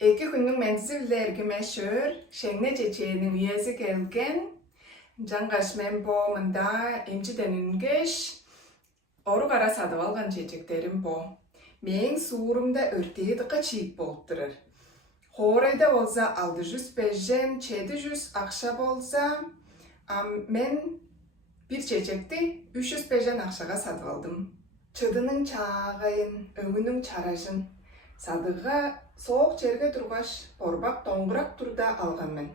2 günlük menzillerge meşhur, şeňne çeçeğinin üyesi gelgen, jangaş men bo mında emçiden üngeş, oru gara sadıp algan çeçeklerim bo. Meň suurumda örteği dıqa çiğip bolupdurur. Horayda bolsa 600 jen, 700 akşa bolsa, men bir çeçekti 300 jen akşaga sadıp aldım. Çıdının çağayın, öňünün çarajın, sadığa soğuk çerge turgaş, borbak doňgurak turda alganmen.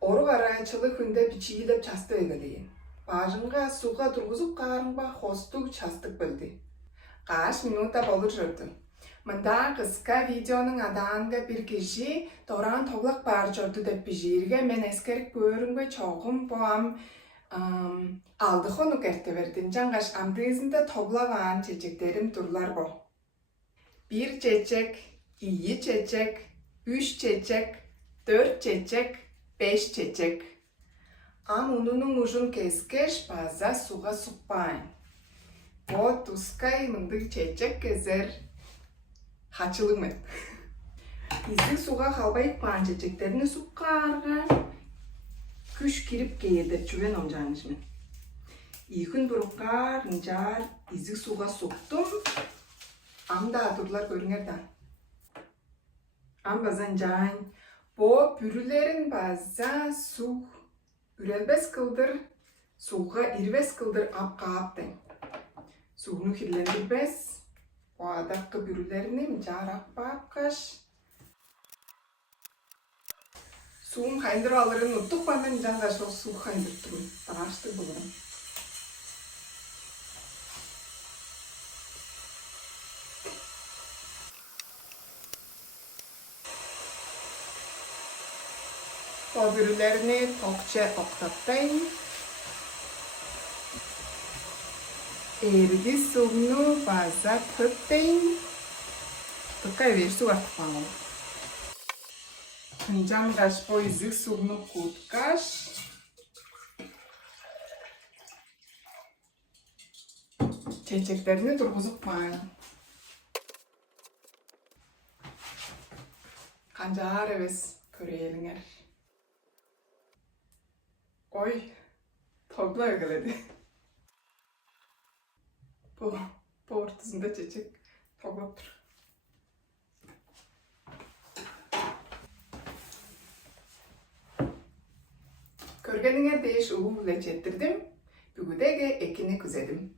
Oru gara çılı günde piçiýilip çasty egeleýin. Bajynga suga turguzup garynba hostuk çastyk bildi. Kaç minuta bolur jurdy. Mında kıska videonun adağında bir kişi doran toglak bar jurdy dep bijirge men eskerik görünge çoğum boam aldık onu gerte verdin. Jangaş amdızında toglavan çeçeklerim turlar bo. 1 çeçek, 2 çeçek, 3 çeçek, 4 çeçek, 5 çeçek. Ununun ucun keskeş baza suga suppayn. O tuskay mındık çeçek gezer haçılımı. İzlik suga kalbayıp pan çeçeklerini sukkarga küş kirip geyedir çüven omcanışmen. İyikün burukar, ncar, izlik suga suktum. Amda adurlar görünerden. Am bazan cayn, bo pürülerin baza su ürelbes kıldır, suga irves kıldır ap kaapten. Suğunu kirlendirbes, o adakka pürülerini ncar ap kaapkaş. Suğun kayndır alırın utuk bamen jangaş o suğu kayndırtırım. Taraştır bulurum. O pürülerini tokça oktattayım. Eridi suğunu baza pötteyim. Tıkay ver su atpalım. Jangaş o izlik suğunu kutkaş. Çeçeklerini turguzup payın. Kancar eves köreýeliňer. Oy, togla ögeledi. Bu ortasında çeçek toglap dur. Körgeniňer deýiş ugu bilen çetdirdim. Bügüdege ekini küzedim.